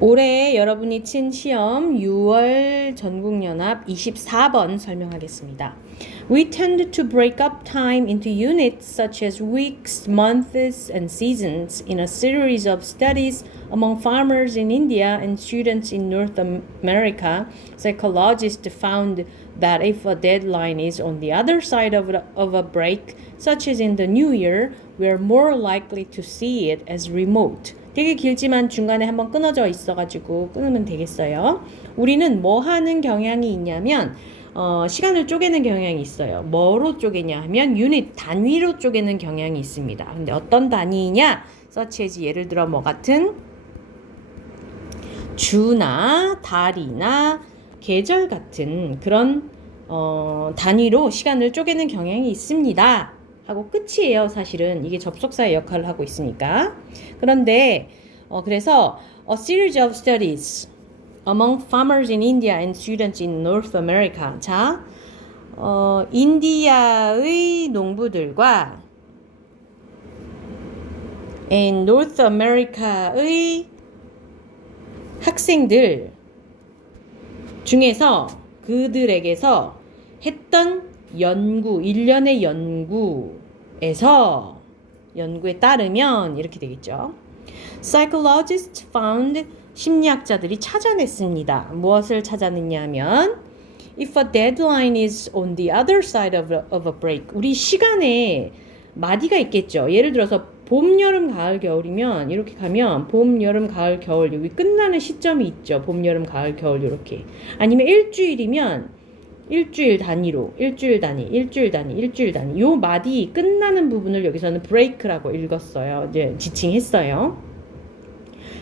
올해 여러분이 친 시험 6월 전국연합 24번 설명하겠습니다. We tend to break up time into units such as weeks, months, and seasons in a series of studies among farmers in India and students in North America. Psychologists found that if a deadline is on the other side of a break, such as in the new year, we are more likely to see it as remote. 되게 길지만 중간에 한번 끊어져 있어가지고 끊으면 되겠어요. 우리는 뭐 하는 경향이 있냐면 시간을 쪼개는 경향이 있어요. 뭐로 쪼개냐 하면 유닛, 단위로 쪼개는 경향이 있습니다. 근데 어떤 단위냐? such as 예를 들어 뭐 같은 주나 달이나 계절 같은 그런 단위로 시간을 쪼개는 경향이 있습니다. 하고 끝이에요. 사실은 이게 접속사의 역할을 하고 있으니까. 그런데 그래서 a series of studies among farmers in India and students in North America. 자, 인디아의 농부들과 and North America의 학생들 중에서 그들에게서 했던 연구, 일련의 연구에 따르면 이렇게 되겠죠. Psychologists found 심리학자들이 찾아냈습니다. 무엇을 찾아냈냐면 if a deadline is on the other side of a break. 우리 시간에 마디가 있겠죠. 예를 들어서 봄, 여름, 가을, 겨울이면 이렇게 가면 봄, 여름, 가을, 겨울 여기 끝나는 시점이 있죠. 봄, 여름, 가을, 겨울 이렇게. 아니면 일주일이면 일주일 단위로 일주일 단위 요 마디 끝나는 부분을 여기서는 break라고 읽었어요. 이제 지칭했어요.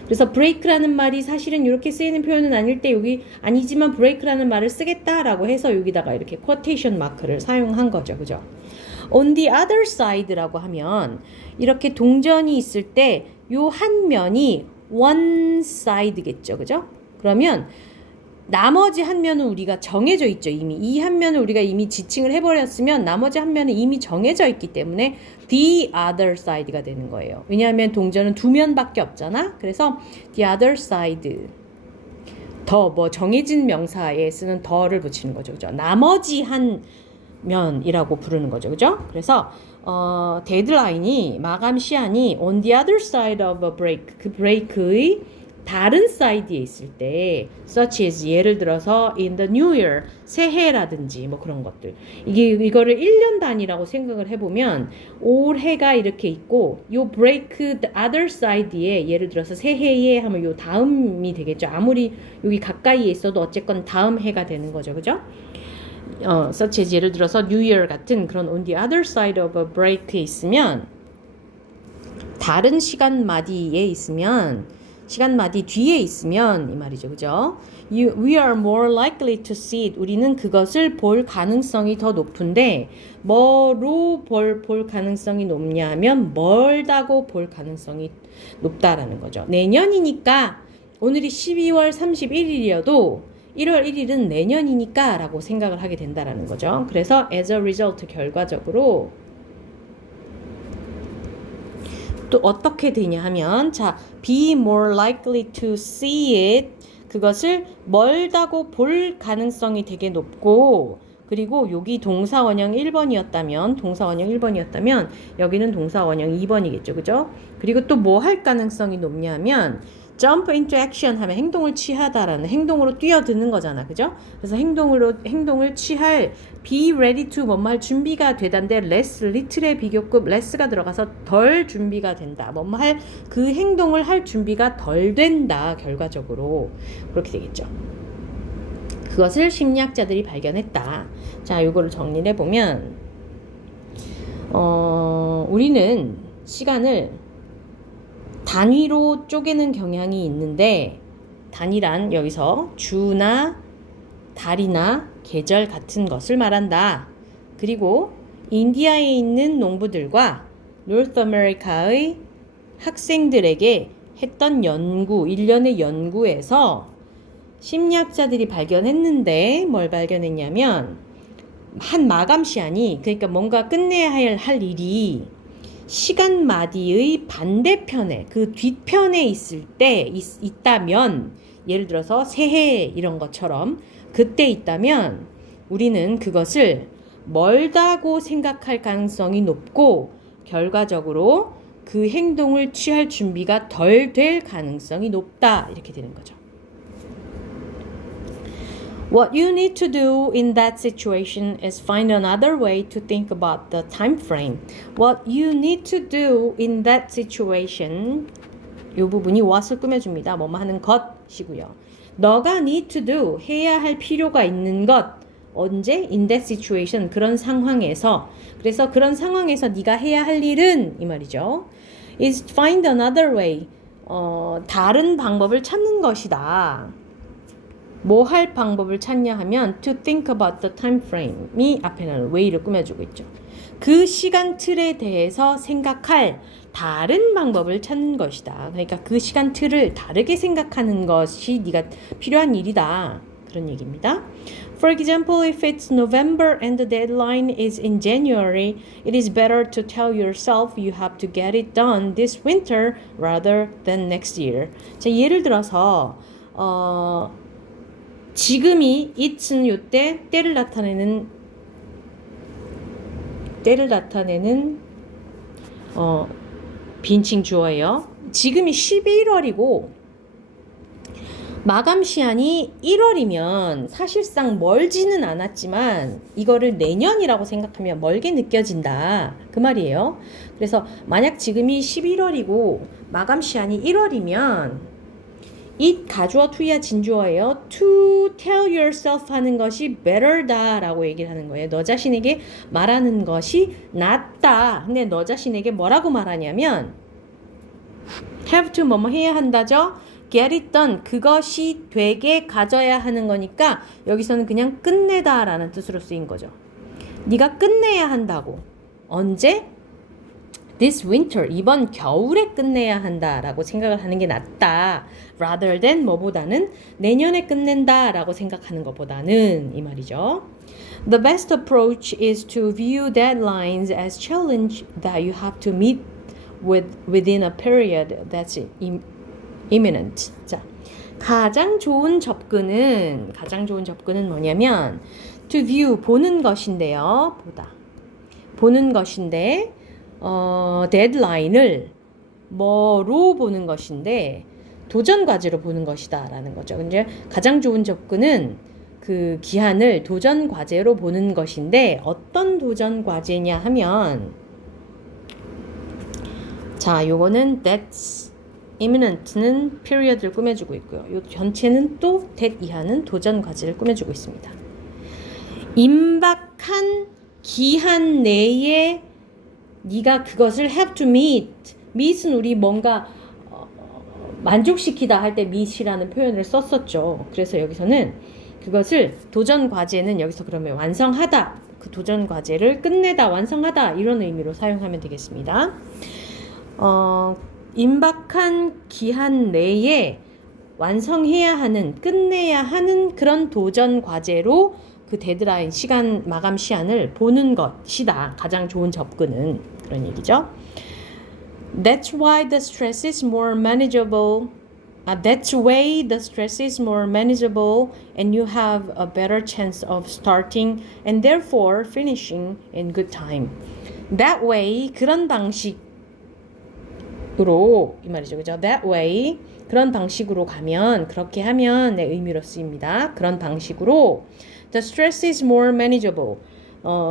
그래서 break라는 말이 사실은 이렇게 쓰이는 표현은 아닐 때 여기 아니지만 break라는 말을 쓰겠다라고 해서 여기다가 이렇게 quotation 마크를 사용한 거죠. 그죠? on the other side라고 하면 이렇게 동전이 있을 때 요 한 면이 one side겠죠. 그죠? 그러면 나머지 한 면은 우리가 정해져 있죠. 이미 이 한 면을 우리가 이미 지칭을 해버렸으면 나머지 한 면은 이미 정해져 있기 때문에 the other side가 되는 거예요. 왜냐하면 동전은 두 면밖에 없잖아. 그래서 the other side 더 뭐 정해진 명사에 쓰는 더를 붙이는 거죠. 그죠? 나머지 한 면이라고 부르는 거죠. 그죠? 그래서 데드라인이 마감 시한이 on the other side of a break 그 브레이크의 다른 사이드에 있을 때 such as 예를 들어서 in the new year 새해라든지 뭐 그런 것들 이거를 1년 단위라고 생각을 해보면 올해가 이렇게 있고 요 break the other side에 예를 들어서 새해에 하면 요 다음이 되겠죠. 아무리 여기 가까이에 있어도 어쨌건 다음 해가 되는 거죠. 그죠? such as 예를 들어서 new year 같은 그런 on the other side of a break에 있으면 다른 시간 마디 뒤에 있으면 이 말이죠. 그죠? We are more likely to see it. 우리는 그것을 볼 가능성이 더 높은데 뭐로 볼 가능성이 높냐면 멀다고 볼 가능성이 높다라는 거죠. 내년이니까 오늘이 12월 31일이어도 1월 1일은 내년이니까 라고 생각을 하게 된다라는 거죠. 그래서 as a result 결과적으로 또 어떻게 되냐 하면 자 be more likely to see it 그것을 멀다고 볼 가능성이 되게 높고 그리고 여기 동사원형 1번이었다면 여기는 동사원형 2번이겠죠. 그죠? 그리고 또 뭐 할 가능성이 높냐면 jump into action 하면 행동을 취하다라는 행동으로 뛰어드는 거잖아. 그죠? 그래서 행동을 취할 be ready to 뭐뭐 할 준비가 되다인데 less little의 비교급 less가 들어가서 덜 준비가 된다. 뭐뭐 할 그 행동을 할 준비가 덜 된다. 결과적으로 그렇게 되겠죠. 그것을 심리학자들이 발견했다. 자, 요거를 정리를 해보면 우리는 시간을 단위로 쪼개는 경향이 있는데 단위란 여기서 주나 달이나 계절 같은 것을 말한다. 그리고 인디아에 있는 농부들과 노스 아메리카의 학생들에게 했던 연구, 일련의 연구에서 심리학자들이 발견했는데 뭘 발견했냐면 한 마감 시한이 그러니까 뭔가 끝내야 할 일이 시간 마디의 반대편에 그 뒤편에 있다면 예를 들어서 새해 이런 것처럼 그때 있다면 우리는 그것을 멀다고 생각할 가능성이 높고 결과적으로 그 행동을 취할 준비가 덜 될 가능성이 높다 이렇게 되는 거죠. What you need to do in that situation is find another way to think about the time frame. What you need to do in that situation. 이 부분이 what을 꾸며줍니다. 뭐뭐 하는 것이고요. 너가 need to do, 해야 할 필요가 있는 것. 언제? In that situation. 그런 상황에서. 그래서 그런 상황에서 네가 해야 할 일은 이 말이죠. is find another way. 다른 방법을 찾는 것이다. 뭐 할 방법을 찾냐 하면 to think about the time frame이 앞에는 way를 꾸며주고 있죠. 그 시간 틀에 대해서 생각할 다른 방법을 찾는 것이다. 그러니까 그 시간 틀을 다르게 생각하는 것이 네가 필요한 일이다. 그런 얘기입니다. For example, if it's November and the deadline is in January, it is better to tell yourself you have to get it done this winter rather than next year. 자, 예를 들어서 지금이 it은 요때 때를 나타내는 빈칭 주어예요. 지금이 11월이고 마감 시한이 1월이면 사실상 멀지는 않았지만 이거를 내년이라고 생각하면 멀게 느껴진다. 그 말이에요. 그래서 만약 지금이 11월이고 마감 시한이 1월이면 it 가주어 to야 진주어예요. To tell yourself 하는 것이 better다 라고 얘기를 하는 거예요. 너 자신에게 말하는 것이 낫다. 근데 너 자신에게 뭐라고 말하냐면 have to 뭐뭐 해야 한다죠. get it done. 그것이 되게 가져야 하는 거니까 여기서는 그냥 끝내다 라는 뜻으로 쓰인 거죠. 네가 끝내야 한다고. 언제? This winter, 이번 겨울에 끝내야 한다라고 생각을 하는 게 낫다. Rather than 뭐보다는 내년에 끝낸다라고 생각하는 것보다는 이 말이죠. The best approach is to view deadlines as challenge that you have to meet within a period that's imminent. 자, 가장 좋은 접근은 뭐냐면 to view 보는 것인데요. 보는 것인데 데드라인을 뭐로 보는 것인데 도전 과제로 보는 것이다 라는 거죠. 이제 가장 좋은 접근은 그 기한을 도전 과제로 보는 것인데 어떤 도전 과제냐 하면 자, 요거는 that's imminent는 period를 꾸며주고 있고요. 요 전체는 또 that 이하는 도전 과제를 꾸며주고 있습니다. 임박한 기한 내에 네가 그것을 have to meet은 우리 뭔가 만족시키다 할 때 meet이라는 표현을 썼었죠. 그래서 여기서는 그것을 도전 과제는 여기서 그러면 완성하다. 그 도전 과제를 끝내다, 완성하다 이런 의미로 사용하면 되겠습니다. 임박한 기한 내에 완성해야 하는, 끝내야 하는 그런 도전 과제로 그 데드라인 시간 마감 시한을 보는 것이다. 가장 좋은 접근은 그런 얘기죠. That's why the stress is more manageable. That's way the stress is more manageable and you have a better chance of starting and therefore finishing in good time. That way 그런 방식으로 이 말이죠. 그죠? That way 그런 방식으로 가면 그렇게 하면 의 의미로 쓰입니다. 그런 방식으로 The stress is more manageable.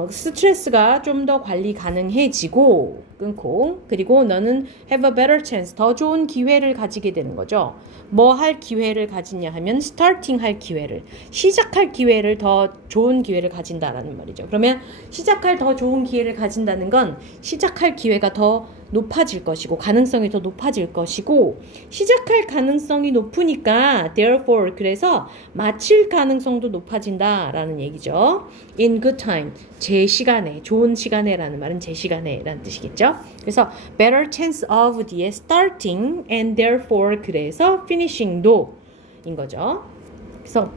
스트레스가 좀 더 관리 가능해지고 끊고 그리고 너는 have a better chance. 더 좋은 기회를 가지게 되는 거죠. 뭐 할 기회를 가지냐 하면 starting 할 기회를 시작할 기회를 더 좋은 기회를 가진다라는 말이죠. 그러면 시작할 더 좋은 기회를 가진다는 건 시작할 기회가 더 높아질 것이고 가능성이 더 높아질 것이고 시작할 가능성이 높으니까 therefore 그래서 마칠 가능성도 높아진다라는 얘기죠. In good time 제 시간에 좋은 시간에라는 말은 제 시간에라는 뜻이겠죠. 그래서 better chance of 뒤에 starting and therefore 그래서 finishing도 인 거죠. 그래서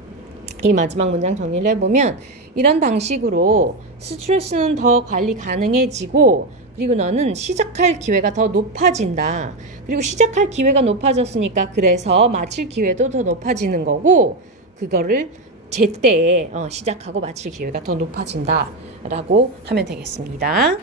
이 마지막 문장 정리를 해보면 이런 방식으로 스트레스는 더 관리 가능해지고 그리고 너는 시작할 기회가 더 높아진다. 그리고 시작할 기회가 높아졌으니까 그래서 마칠 기회도 더 높아지는 거고 그거를 제때에 시작하고 마칠 기회가 더 높아진다 라고 하면 되겠습니다.